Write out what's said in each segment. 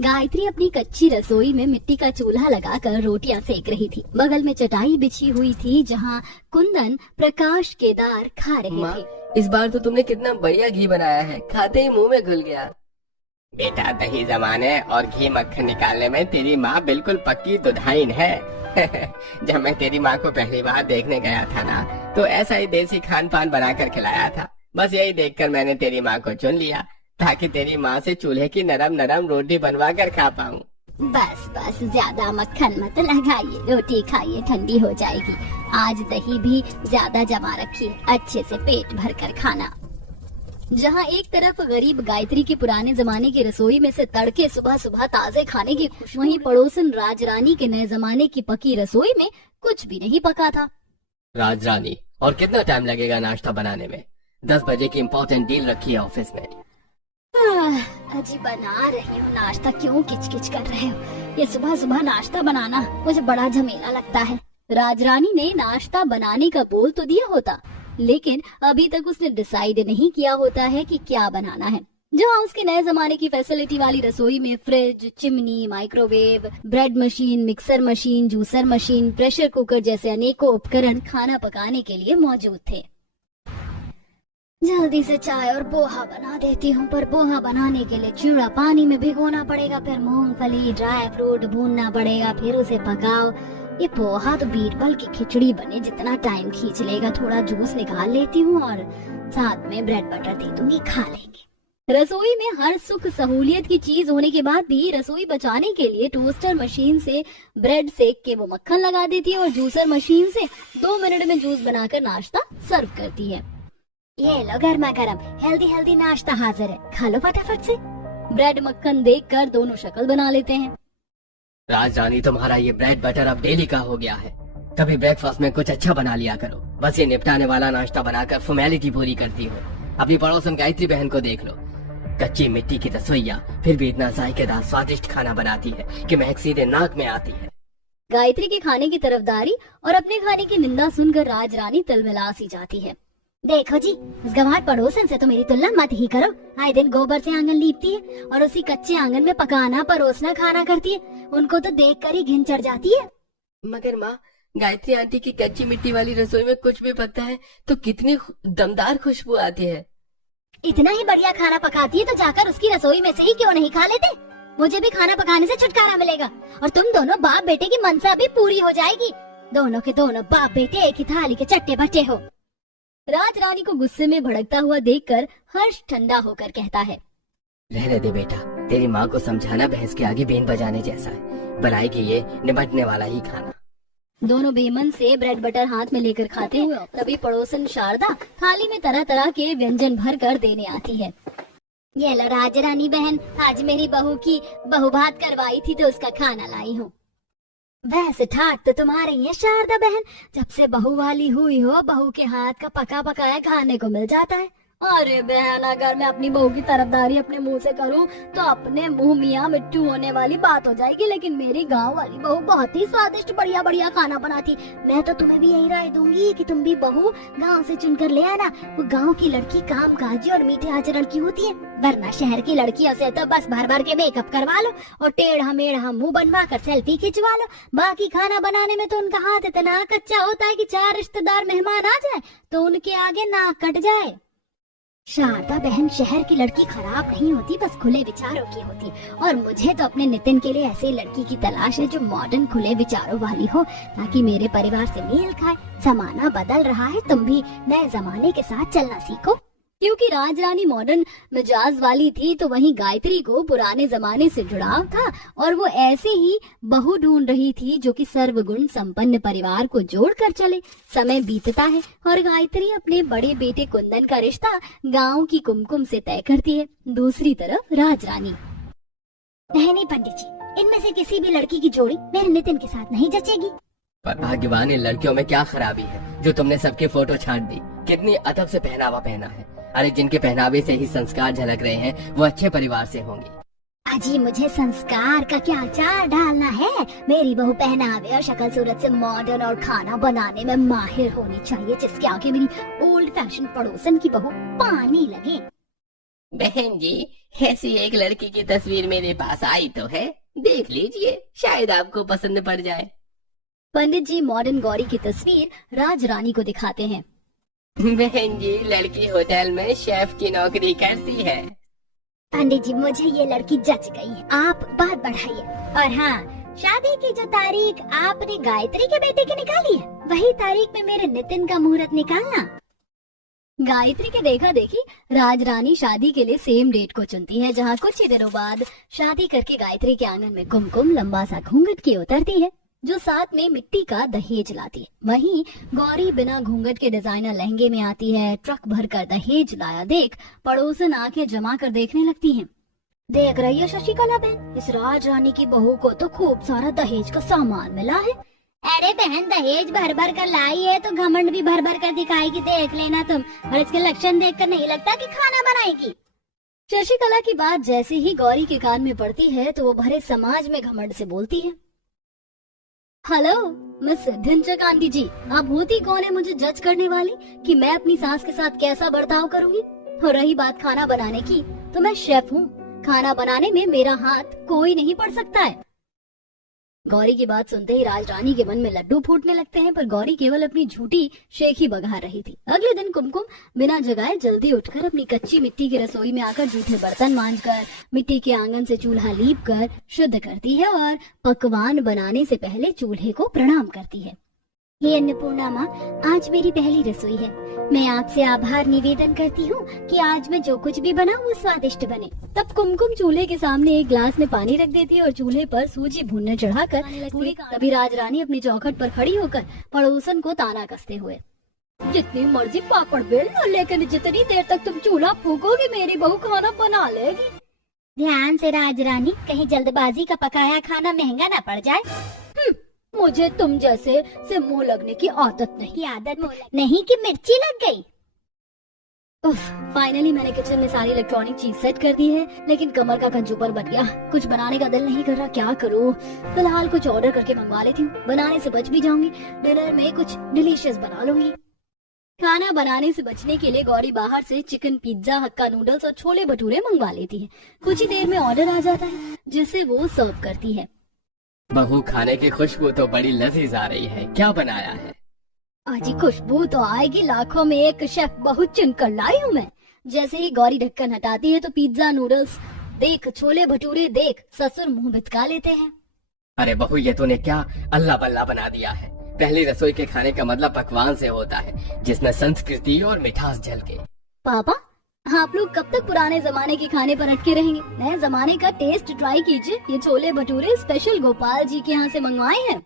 गायत्री अपनी कच्ची रसोई में मिट्टी का चूल्हा लगाकर रोटियां सेक रही थी। बगल में चटाई बिछी हुई थी जहां कुंदन प्रकाश केदार खा रहे माँ, थे। इस बार तो तुमने कितना बढ़िया घी बनाया है, खाते ही मुंह में घुल गया। बेटा, दही जमाने और घी मक्खन निकालने में तेरी माँ बिल्कुल पक्की दुधाइन है। जब मैं तेरी माँ को पहली बार देखने गया था ना, तो ऐसा ही देसी खान पान बनाकर खिलाया था। बस यही देखकर मैंने तेरी माँ को चुन लिया, ताकि तेरी माँ से चूल्हे की नरम नरम रोटी बनवा कर खा पाऊँ। बस बस ज्यादा मक्खन मत लगाइए, रोटी खाइए, ठंडी हो जाएगी। आज दही भी ज्यादा जमा रखिए, अच्छे से पेट भर कर खाना। जहाँ एक तरफ गरीब गायत्री की पुराने जमाने की रसोई में से तड़के सुबह सुबह ताजे खाने की खुश, वहीं पड़ोसन राजरानी के नए जमाने की पकी रसोई में कुछ भी नहीं पका था। राजरानी, और कितना टाइम लगेगा नाश्ता बनाने में? 10 बजे की इम्पोर्टेंट डील रखी है ऑफिस में। अजी बना रही हूँ नाश्ता, क्यों किचकिच कर रहे हो? ये सुबह सुबह नाश्ता बनाना मुझे बड़ा झमेला लगता है। राजरानी ने नाश्ता बनाने का बोल तो दिया होता, लेकिन अभी तक उसने डिसाइड नहीं किया होता है कि क्या बनाना है। जहाँ उसके नए जमाने की फैसिलिटी वाली रसोई में fridge, chimney, microwave, bread machine, mixer machine, juicer machine, pressure cooker जैसे अनेकों उपकरण खाना पकाने के लिए मौजूद थे। जल्दी से चाय और पोहा बना देती हूँ, पर पोहा बनाने के लिए चूड़ा पानी में भिगोना पड़ेगा, फिर मूंगफली, ड्राई फ्रूट भूनना पड़ेगा, फिर उसे पकाओ। ये पोहा तो बीरबल की खिचड़ी बने जितना टाइम खींच लेगा। थोड़ा जूस निकाल लेती हूँ और साथ में ब्रेड बटर दे दूंगी, खा लेंगे। रसोई में हर सुख सहूलियत की चीज होने के बाद भी रसोई बचाने के लिए टोस्टर मशीन से ब्रेड सेक के वो मक्खन लगा देती है और जूसर मशीन से 2 मिनट में जूस बनाकर नाश्ता सर्व करती है। ये लो गर्मा गर्म हेल्दी हेल्दी नाश्ता हाजिर है, खा लो फटाफट से। ब्रेड मक्खन देखकर दोनों शक्ल बना लेते हैं। राजरानी, तुम्हारा ये ब्रेड बटर अब डेली का हो गया है। कभी ब्रेकफास्ट में कुछ अच्छा बना लिया करो, बस ये निपटाने वाला नाश्ता बनाकर फॉर्मेलिटी पूरी करती हो। अपनी पड़ोसन गायत्री बहन को देख लो, कच्ची मिट्टी की रसोइया, फिर भी इतना जायकेदार स्वादिष्ट खाना बनाती है कि महक सीधे नाक में आती है। गायत्री के खाने की तरफदारी और अपने खाने की निंदा सुनकर राजरानी तिलमिला सी जाती है। देखो जी, उस गंवार पड़ोसन से तो मेरी तुलना मत ही करो। आए दिन गोबर से आंगन लीपती है और उसी कच्चे आंगन में पकाना परोसना खाना करती है। उनको तो देखकर ही घिन चढ़ जाती है। मगर माँ, गायत्री आंटी की कच्ची मिट्टी वाली रसोई में कुछ भी पकता है तो कितनी दमदार खुशबू आती है। इतना ही बढ़िया खाना पकाती है तो जाकर उसकी रसोई में से ही क्यों नहीं खा लेते? मुझे भी खाना पकाने से छुटकारा मिलेगा और तुम दोनों बाप बेटे की मनसा भी पूरी हो जाएगी। दोनों के दोनों बाप बेटे एक ही थाली के चट्टे बट्टे हो। राजरानी को गुस्से में भड़कता हुआ देखकर हर्ष ठंडा होकर कहता है, रहने दे बेटा, तेरी माँ को समझाना भैंस के आगे बीन बजाने जैसा है। बनाएगी ये निपटने वाला ही खाना। दोनों बेमन से ब्रेड बटर हाथ में लेकर खाते हुए तभी पड़ोसन शारदा थाली में तरह तरह के व्यंजन भर कर देने आती है। ये लो राजरानी बहन, आज मेरी बहू की बहुभात करवाई थी तो उसका खाना लाई हूँ। वैसे ठाट तो तुम्हारी है शारदा बहन, जब से बहू वाली हुई हो बहू के हाथ का पका पकाया खाने को मिल जाता है। अरे बहन, अगर मैं अपनी बहू की तरफदारी अपने मुंह से करूं तो अपने मुंह मियां मिट्टू होने वाली बात हो जाएगी, लेकिन मेरी गांव वाली बहू बहुत ही स्वादिष्ट बढ़िया बढ़िया खाना बनाती। मैं तो तुम्हें भी यही राय दूंगी कि तुम भी बहू गांव से चुनकर ले आना। वो गांव की लड़की काम काजी और मीठे आचरण की होती है, वरना शहर की लड़कियों से तो बस भर भर के मेकअप करवा लो और टेढ़ा मेढ़ा मुंह बनवा कर सेल्फी खिंचवा लो। बाकी खाना बनाने में तो उनका हाथ इतना कच्चा होता है कि 4 रिश्तेदार मेहमान आ जाए तो उनके आगे नाक कट जाए। शारदा बहन, शहर की लड़की खराब नहीं होती, बस खुले विचारों की होती। और मुझे तो अपने नितिन के लिए ऐसी लड़की की तलाश है जो मॉडर्न खुले विचारों वाली हो, ताकि मेरे परिवार से मेल खाए। जमाना बदल रहा है, तुम भी नए जमाने के साथ चलना सीखो। क्योंकि राजरानी मॉडर्न मिजाज वाली थी तो वहीं गायत्री को पुराने जमाने से जुड़ाव था और वो ऐसे ही बहू ढूंढ रही थी जो कि सर्वगुण संपन्न परिवार को जोड़कर चले। समय बीतता है और गायत्री अपने बड़े बेटे कुंदन का रिश्ता गांव की कुमकुम से तय करती है। दूसरी तरफ राजरानी, नहीं पंडित जी, इनमें से किसी भी लड़की की जोड़ी मेरे नितिन के साथ नहीं जचेगी। पर भाग्यवान, इन लड़कियों में क्या खराबी है जो तुमने सबके फोटो छांट दी? कितनी अदब से पहनावा पहना है। अरे जिनके पहनावे से ही संस्कार झलक रहे हैं वो अच्छे परिवार से होंगे। अजी, मुझे संस्कार का क्या अचार डालना है? मेरी बहू पहनावे और शक्ल सूरत से मॉडर्न और खाना बनाने में माहिर होनी चाहिए, जिसके आगे मेरी ओल्ड फैशन पड़ोसन की बहू पानी लगे। बहन जी, ऐसी एक लड़की की तस्वीर मेरे पास आई तो है, देख लीजिए, शायद आपको पसंद पड़ जाए। पंडित जी मॉडर्न गौरी की तस्वीर राज रानी को दिखाते हैं। बहन जी, लड़की होटल में शेफ की नौकरी करती है। पंडित जी मुझे ये लड़की जच गई है, आप बात बढ़ाइए। और हाँ, शादी की जो तारीख आपने गायत्री के बेटे की निकाली है, वही तारीख में मेरे नितिन का मुहूर्त निकालना। गायत्री के देखा देखी राज रानी शादी के लिए सेम डेट को चुनती है, जहाँ कुछ ही दिनों बाद शादी करके गायत्री के आंगन में कुमकुम लंबा सा घूंघट की उतरती है, जो साथ में मिट्टी का दहेज लाती है। वहीं गौरी बिना घूंघट के डिजाइनर लहंगे में आती है। ट्रक भरकर दहेज लाया देख पड़ोसन आंखें जमा कर देखने लगती हैं। देख रही है शशिकला बहन, इस राज रानी की बहू को तो खूब सारा दहेज का सामान मिला है। अरे बहन, दहेज भर भर कर लाई है तो घमंड भी भर भर कर दिखाएगी, देख लेना तुम। और इसके लक्षण देखकर नहीं लगता कि खाना बनाएगी। शशिकला की बात जैसे ही गौरी के कान में पड़ती है तो वो भरे समाज में घमंड से बोलती है। हेलो मिस ढिंचक आंटी जी, आप होती कौन है मुझे जज करने वाली कि मैं अपनी सास के साथ कैसा बर्ताव करूंगी? और रही बात खाना बनाने की, तो मैं शेफ हूँ, खाना बनाने में मेरा हाथ कोई नहीं पड़ सकता है। गौरी की बात सुनते ही राज रानी के मन में लड्डू फूटने लगते हैं, पर गौरी केवल अपनी झूठी शेखी बघा रही थी। अगले दिन कुमकुम बिना जगाए जल्दी उठकर अपनी कच्ची मिट्टी की रसोई में आकर जूठे बर्तन मांजकर, मिट्टी के आंगन से चूल्हा लीप कर शुद्ध करती है और पकवान बनाने से पहले चूल्हे को प्रणाम करती है। हे अन्नपूर्णा माँ, आज मेरी पहली रसोई है। मैं आपसे आभार निवेदन करती हूँ कि आज मैं जो कुछ भी बनाऊँ वो स्वादिष्ट बने। तब कुमकुम चूल्हे के सामने एक ग्लास में पानी रख देती है और चूल्हे पर सूजी भूनने चढ़ाकर तभी राज रानी अपनी चौखट पर खड़ी होकर पड़ोसन को ताना कसते हुए, जितनी मर्जी पापड़ बेल लो, लेकिन जितनी देर तक तुम चूल्हा फूकोगे मेरी बहू खाना बना लेगी। ध्यान से राज रानी, कहीं जल्दबाजी का पकाया खाना महंगा न पड़ जाए। मुझे तुम जैसे से मुंह लगने की आदत नहीं। आदत नहीं कि मिर्ची लग गई। फाइनली मैंने किचन में सारी इलेक्ट्रॉनिक चीज सेट कर दी है, लेकिन कमर का कंजूपर बन गया। कुछ बनाने का दिल नहीं कर रहा, क्या करूँ? फिलहाल कुछ ऑर्डर करके मंगवा लेती हूँ, बनाने से बच भी जाऊंगी। डिनर में कुछ डिलीशियस बना लूंगी। खाना बनाने से बचने के लिए गौरी बाहर से चिकन पिज्जा, हक्का नूडल्स और छोले भटूरे मंगवा लेती है। कुछ ही देर में ऑर्डर आ जाता है, जिसे वो सर्व करती है। बहू, खाने की खुशबू तो बड़ी लजीज आ रही है, क्या बनाया है? अजी खुशबू तो आएगी, लाखों में एक शेफ बहू चुनकर लाई हूँ मैं। जैसे ही गौरी ढक्कन हटाती है तो पिज्जा, नूडल्स देख, छोले भटूरे देख, ससुर मुंह बितका लेते हैं। अरे बहू, ये तूने क्या अल्लाह बल्ला बना दिया है। पहली रसोई के खाने का मतलब पकवान से होता है, जिसमें संस्कृति और मिठास झलके। पापा, आप लोग कब तक पुराने जमाने के खाने पर अटके रहेंगे? नए जमाने का टेस्ट ट्राई कीजिए। ये छोले भटूरे स्पेशल गोपाल जी के यहाँ से मंगवाए हैं।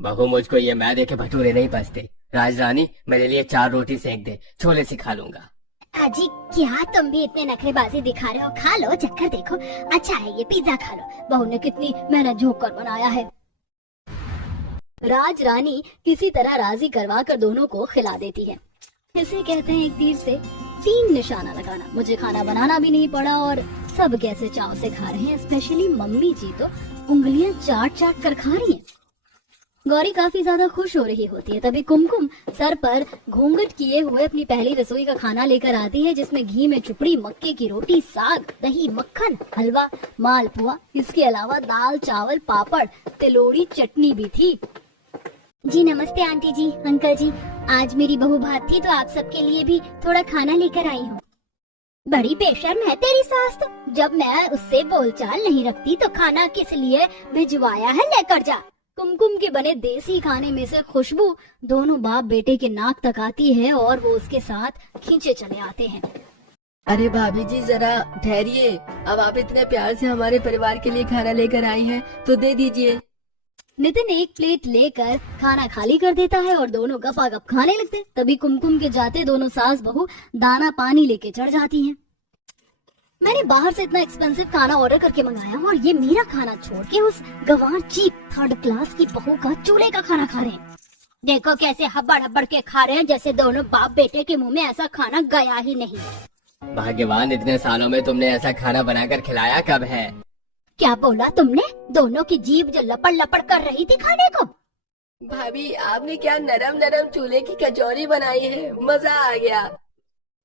बहू, मुझको ये मैदे के भटूरे नहीं पचते। राज रानी, मेरे लिए 4 रोटी सेक दे, छोले से खा लूंगा। अजी क्या तुम भी इतने नखरेबाजी दिखा रहे हो? खा लो, चक्कर देखो, अच्छा है ये पिज्जा खा लो। बहू ने कितनी मेहनत झोंक कर बनाया है। राज रानी किसी तरह राजी करवा कर दोनों को खिला देती है। इसे कहते हैं एक तीर से 3 निशाना लगाना। मुझे खाना बनाना भी नहीं पड़ा और सब कैसे चाव से खा रहे हैं, स्पेशली मम्मी जी तो उंगलियां चाट चाट कर खा रही हैं। गौरी काफी ज्यादा खुश हो रही होती है, तभी कुमकुम सर पर घूंघट किए हुए अपनी पहली रसोई का खाना लेकर आती है, जिसमें घी में चुपड़ी, मक्के की रोटी, साग, दही, मक्खन, हलवा, मालपुआ, इसके अलावा दाल, चावल, पापड़, तिलोड़ी, चटनी भी थी। जी नमस्ते आंटी जी, अंकल जी, आज मेरी बहू भात थी तो आप सबके लिए भी थोड़ा खाना लेकर आई हूँ। बड़ी बेशर्म है तेरी सास तो, जब मैं उससे बोलचाल नहीं रखती तो खाना किस लिए भिजवाया है, लेकर जा। कुमकुम के बने देसी खाने में से खुशबू दोनों बाप बेटे के नाक तक आती है और वो उसके साथ खींचे चले आते हैं। अरे भाभी जी, जरा ठहरिए। अब आप इतने प्यार से हमारे परिवार के लिए खाना लेकर आई हैं, तो दे दीजिए। नितिन एक प्लेट लेकर खाना खाली कर देता है और दोनों गपागप खाने लगते। तभी कुमकुम के जाते दोनों सास बहू दाना पानी लेके चढ़ जाती हैं। मैंने बाहर से इतना एक्सपेंसिव खाना ऑर्डर करके मंगाया और ये मेरा खाना छोड़ के उस गंवार चीप 3rd क्लास की बहू का चूल्हे का खाना खा रहे हैं। देखो कैसे हब्बड़ हब्बड़ के खा रहे हैं, जैसे दोनों बाप बेटे के मुंह में ऐसा खाना गया ही नहीं। भाग्यवान, इतने सालों में तुमने ऐसा खाना बनाकर खिलाया कब है? क्या बोला तुमने? दोनों की जीभ जो लपड़ लपड़ कर रही थी खाने को। भाभी, आपने क्या नरम नरम चूल्हे की कचौरी बनाई है, मजा आ गया।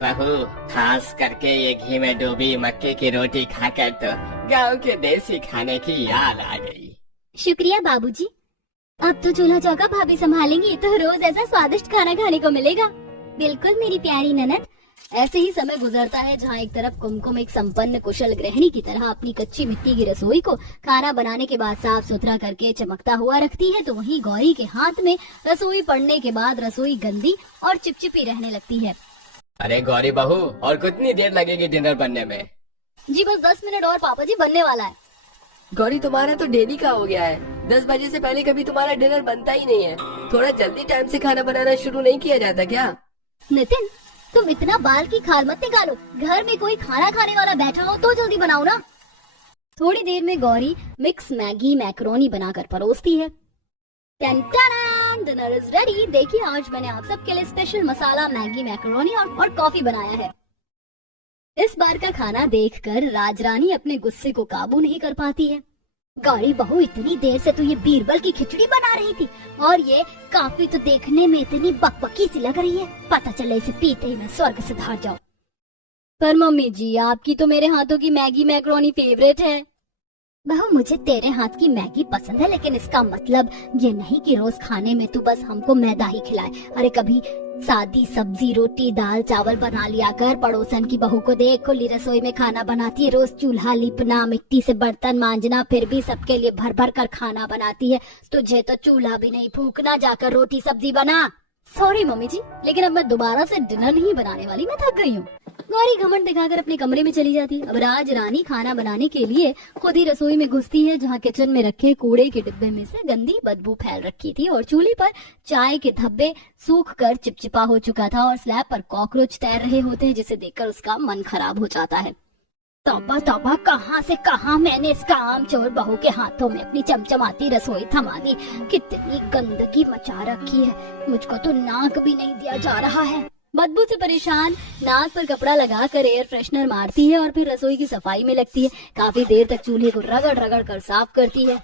बहू, खास करके ये घी में डूबी मक्के की रोटी खाकर तो गांव के देसी खाने की याद आ गई। शुक्रिया बाबूजी। अब तो चूल्हा चौका भाभी संभालेंगी तो रोज ऐसा स्वादिष्ट खाना खाने को मिलेगा। बिल्कुल मेरी प्यारी ननद। ऐसे ही समय गुजरता है जहाँ एक तरफ कुमकुम एक संपन्न कुशल गृहिणी की तरह अपनी कच्ची मिट्टी की रसोई को खाना बनाने के बाद साफ सुथरा करके चमकता हुआ रखती है, तो वहीं गौरी के हाथ में रसोई पड़ने के बाद रसोई गंदी और चिपचिपी रहने लगती है। अरे गौरी बहू, और कितनी देर लगेगी डिनर बनने में? जी बस 10 मिनट और पापा जी, बनने वाला है। गौरी, तुम्हारा तो डेली का हो गया है। 10 बजे से पहले कभी तुम्हारा डिनर बनता ही नहीं है। थोड़ा जल्दी टाइम से खाना बनाना शुरू नहीं किया जाता क्या? नितिन, तुम इतना बाल की खाल मत निकालो। घर में कोई खाना खाने वाला बैठा हो तो जल्दी बनाओ ना। थोड़ी देर में गौरी मिक्स मैगी मैक्रोनी बनाकर परोसती है। Dinner is ready. देखिए, आज मैंने आप सबके लिए स्पेशल मसाला मैगी मैक्रोनी और कॉफी बनाया है। इस बार का खाना देखकर राजरानी अपने गुस्से को काबू नहीं कर पाती है। गौरी बहू, इतनी देर से तो ये बीरबल की खिचड़ी बना रही थी और ये काफी तो देखने में इतनी बकबकी सी लग रही है। पता चले इसे पीते ही मैं स्वर्ग से धार जाऊं। पर मम्मी जी, आपकी तो मेरे हाथों की मैगी मैक्रोनी फेवरेट है। बहू, मुझे तेरे हाथ की मैगी पसंद है, लेकिन इसका मतलब ये नहीं कि रोज खाने में तू बस हमको मैदा ही खिलाए। अरे कभी सादी सब्जी रोटी दाल चावल बना लिया कर। पड़ोसन की बहू को देख, खुली रसोई में खाना बनाती है, रोज चूल्हा लिपना, मिट्टी से बर्तन मांजना, फिर भी सबके लिए भर भर कर खाना बनाती है। तुझे तो चूल्हा भी नहीं फूकना, जाकर रोटी सब्जी बना। सॉरी मम्मी जी, लेकिन अब मैं दोबारा से डिनर नहीं बनाने वाली, मैं थक गई हूँ। गौरी घमंड दिखाकर अपने कमरे में चली जाती है। अब राज रानी खाना बनाने के लिए खुद ही रसोई में घुसती है, जहाँ किचन में रखे कूड़े के डिब्बे में से गंदी बदबू फैल रखी थी और चूल्हे पर चाय के धब्बे सूख कर चिपचिपा हो चुका था और स्लैब पर कॉकरोच तैर रहे होते हैं, जिसे देखकर उसका मन खराब हो जाता है। तौबा तौबा, कहाँ से कहाँ मैंने इस काम चोर बहू के हाथों में अपनी चमचमाती रसोई थमा दी। कितनी गंदगी मचा रखी है, मुझको तो नाक भी नहीं दिया जा रहा है। बदबू से परेशान नाक पर कपड़ा लगाकर एयर फ्रेशनर मारती है और फिर रसोई की सफाई में लगती है। काफी देर तक चूल्हे को रगड़ रगड़ कर साफ करती है।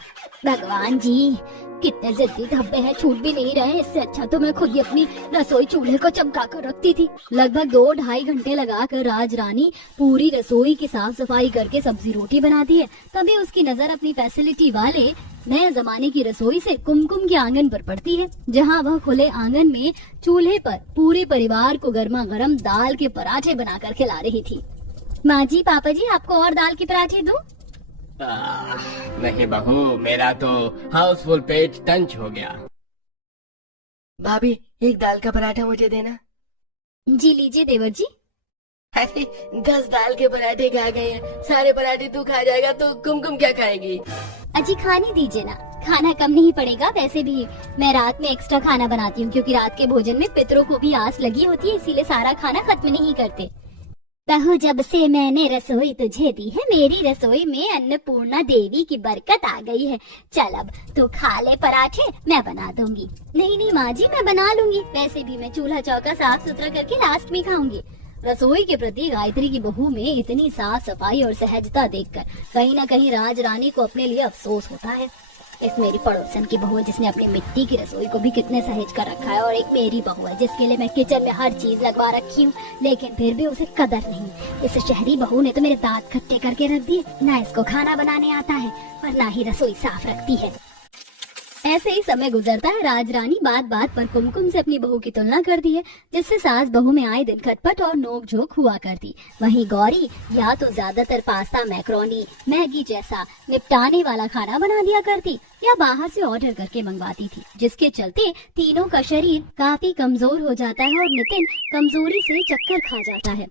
भगवान जी, कितने जिद्दी धब्बे हैं, छूट भी नहीं रहे। इससे अच्छा तो मैं खुद ही अपनी रसोई चूल्हे को चमका कर रखती थी। लगभग 2-2.5 घंटे लगाकर राज रानी पूरी रसोई की साफ सफाई करके सब्जी रोटी बनाती है। तभी उसकी नजर अपनी फैसिलिटी वाले नए जमाने की रसोई से कुमकुम के आंगन पर पड़ती है, जहाँ वह खुले आंगन में चूल्हे पर पूरे परिवार को गर्मा गर्म दाल के पराठे बनाकर खिला रही थी। माँ जी, पापा जी, आपको और दाल के पराठे दूं? नहीं बहू, मेरा तो हाउसफुल पेट टंच हो गया। भाभी, एक दाल का पराठा मुझे देना। जी लीजिए देवर जी। अरे 10 दाल के पराठे खा गए हैं, सारे पराठे तू खा जाएगा तो कुमकुम क्या खाएगी? अजी खाने दीजिए ना, खाना कम नहीं पड़ेगा। वैसे भी मैं रात में एक्स्ट्रा खाना बनाती हूँ, क्योंकि रात के भोजन में पितरों को भी आस लगी होती है, इसीलिए सारा खाना खत्म नहीं करते। बहू, जब से मैंने रसोई तुझे दी है, मेरी रसोई में अन्नपूर्णा देवी की बरकत आ गई है। चल अब तो खा ले पराठे, मैं बना दूंगी। नहीं नहीं माँ जी, मैं बना लूंगी। वैसे भी मैं चूल्हा चौका साफ सुथरा करके लास्ट में खाऊंगी। रसोई के प्रति गायत्री की बहू में इतनी साफ सफाई और सहजता देखकर कहीं न कहीं राज रानी को अपने लिए अफसोस होता है। एक मेरी पड़ोसन की बहू है जिसने अपनी मिट्टी की रसोई को भी कितने सहेज कर रखा है, और एक मेरी बहू है जिसके लिए मैं किचन में हर चीज लगवा रखी हूँ, लेकिन फिर भी उसे कदर नहीं। इस शहरी बहू ने तो मेरे दांत खट्टे करके रख दिए। ना इसको खाना बनाने आता है और ना ही रसोई साफ रखती है। ऐसे ही समय गुजरता है। राज रानी बात बात पर कुमकुम से अपनी बहू की तुलना करती है, जिससे सास बहू में आए दिन खटपट और नोक झोंक हुआ करती। वहीं गौरी या तो ज्यादातर पास्ता मैक्रोनी मैगी जैसा निपटाने वाला खाना बना दिया करती या बाहर से ऑर्डर करके मंगवाती थी, जिसके चलते तीनों का शरीर काफी कमजोर हो जाता है और नितिन कमजोरी से चक्कर खा जाता है।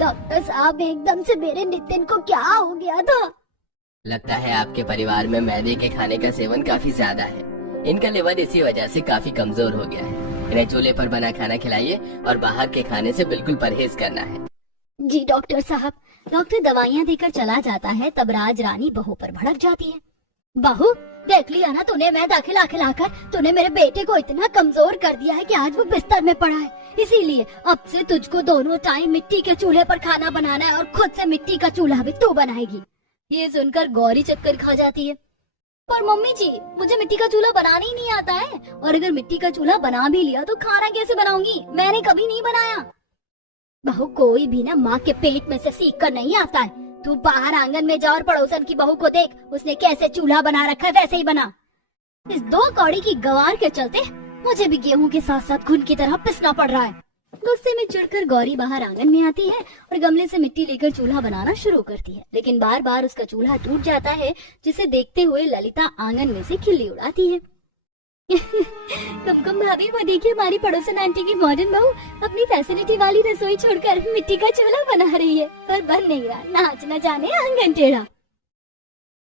डॉक्टर साहब, एकदम से मेरे नितिन को क्या हो गया था? लगता है आपके परिवार में मैदे के खाने का सेवन काफी ज्यादा है। इनका लिवर इसी वजह से काफी कमजोर हो गया है। इन्हें चूल्हे पर बना खाना खिलाइए और बाहर के खाने से बिल्कुल परहेज करना है। जी डॉक्टर साहब। डॉक्टर दवाइयाँ देकर चला जाता है। तब राज रानी बहू पर भड़क जाती है। बहू, देख लिया ना तूने, मैदा खिला खिलाकर तूने मेरे बेटे को इतना कमजोर कर दिया है कि आज वो बिस्तर में पड़ा है। इसीलिए अब से तुझको दोनों टाइम मिट्टी के चूल्हे पर खाना बनाना है और खुद से मिट्टी का चूल्हा भी तू बनाएगी। ये सुनकर गौरी चक्कर खा जाती है। पर मम्मी जी, मुझे मिट्टी का चूल्हा बनाना ही नहीं आता है, और अगर मिट्टी का चूल्हा बना भी लिया तो खाना कैसे बनाऊंगी? मैंने कभी नहीं बनाया। बहू, कोई भी ना माँ के पेट में से सीख कर नहीं आता है। तू बाहर आंगन में जा और पड़ोसन की बहू को देख, उसने कैसे चूल्हा बना रखा है, वैसे ही बना। इस 2 कौड़ी की गवार के चलते मुझे भी गेहूं के साथ साथ घुन की तरह पिसना पड़ रहा है। गुस्से में चिढ़कर गौरी बाहर आंगन में आती है और गमले से मिट्टी लेकर चूल्हा बनाना शुरू करती है, लेकिन बार बार उसका चूल्हा टूट जाता है, जिसे देखते हुए ललिता आंगन में से खिल्ली उड़ाती है। कुमकुम भाभी, वो देखिए हमारी पड़ोसन आंटी की मॉडर्न बहू अपनी फैसिलिटी वाली रसोई छोड़कर मिट्टी का चूल्हा बना रही है, पर बन नहीं रहा, नाच न जाने आंगन टेढ़ा।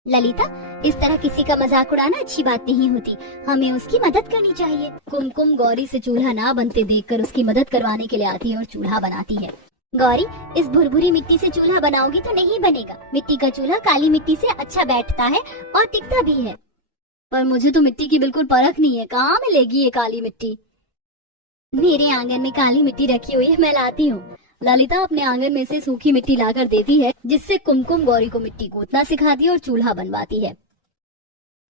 ललिता, इस तरह किसी का मजाक उड़ाना अच्छी बात नहीं होती, हमें उसकी मदद करनी चाहिए। कुमकुम गौरी से चूल्हा ना बनते देखकर उसकी मदद करवाने के लिए आती है और चूल्हा बनाती है। गौरी, इस भुरभुरी मिट्टी से चूल्हा बनाओगी तो नहीं बनेगा। मिट्टी का चूल्हा काली मिट्टी से अच्छा बैठता है और टिकता भी है। पर मुझे तो मिट्टी की बिल्कुल परख नहीं है, कहाँ मिलेगी ये काली मिट्टी? मेरे आंगन में काली मिट्टी रखी हुई है, मैं लाती हूँ। ललिता अपने आंगन में से सूखी मिट्टी लाकर देती है, जिससे कुमकुम गौरी को मिट्टी गूंथना सिखाती है और चूल्हा बनवाती है।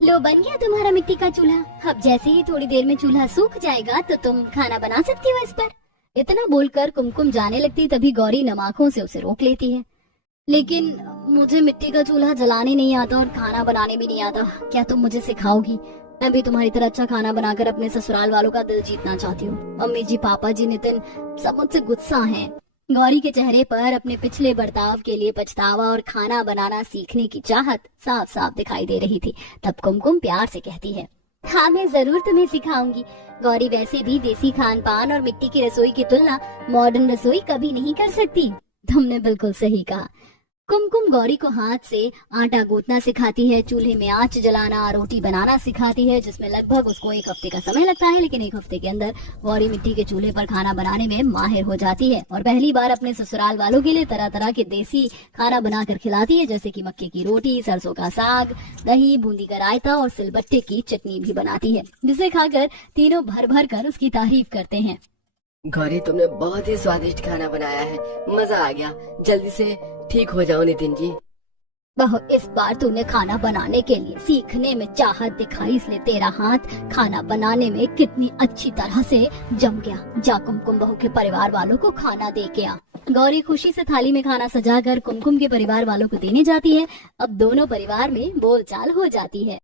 लो, बन गया तुम्हारा मिट्टी का चूल्हा। अब जैसे ही थोड़ी देर में चूल्हा सूख जाएगा तो तुम खाना बना सकती हो इस पर। इतना बोलकर कुमकुम जाने लगती, तभी गौरी नमाखों से उसे रोक लेती है। लेकिन मुझे मिट्टी का चूल्हा जलाने नहीं आता और खाना बनाने भी नहीं आता, क्या तुम मुझे सिखाओगी? मैं भी तुम्हारी तरह अच्छा खाना बनाकर अपने ससुराल वालों का दिल जीतना चाहती हूँ। मम्मी जी, पापा जी, नितिन सब मुझसे गुस्सा हैं। गौरी के चेहरे पर अपने पिछले बर्ताव के लिए पछतावा और खाना बनाना सीखने की चाहत साफ साफ दिखाई दे रही थी। तब कुमकुम प्यार से कहती है, हाँ, मैं जरूर तुम्हें सिखाऊंगी। गौरी, वैसे भी देसी खान पान और मिट्टी की रसोई की तुलना मॉडर्न रसोई कभी नहीं कर सकती। तुमने बिल्कुल सही कहा। कुमकुम गौरी को हाथ से आटा गूंथना सिखाती है, चूल्हे में आंच जलाना, रोटी बनाना सिखाती है, जिसमें लगभग उसको 1 हफ्ते का समय लगता है। लेकिन 1 हफ्ते के अंदर गौरी मिट्टी के चूल्हे पर खाना बनाने में माहिर हो जाती है और पहली बार अपने ससुराल वालों के लिए तरह तरह के देसी खाना बनाकर खिलाती है, जैसे कि मक्के की रोटी, सरसों का साग, दही, बूंदी का रायता और सिलबट्टे की चटनी भी बनाती है, जिसे खाकर तीनों भर भर कर उसकी तारीफ करते हैं। गौरी, तुमने बहुत ही स्वादिष्ट खाना बनाया है, मजा आ गया। जल्दी से ठीक हो जाओ नितिन जी। बहू, इस बार तूने खाना बनाने के लिए सीखने में चाहत दिखाई, इसलिए तेरा हाथ खाना बनाने में कितनी अच्छी तरह से जम गया। जा कुमकुम बहू के परिवार वालों को खाना दे के आ। गौरी खुशी से थाली में खाना सजाकर कुमकुम के परिवार वालों को देने जाती है। अब दोनों परिवार में बोलचाल हो जाती है।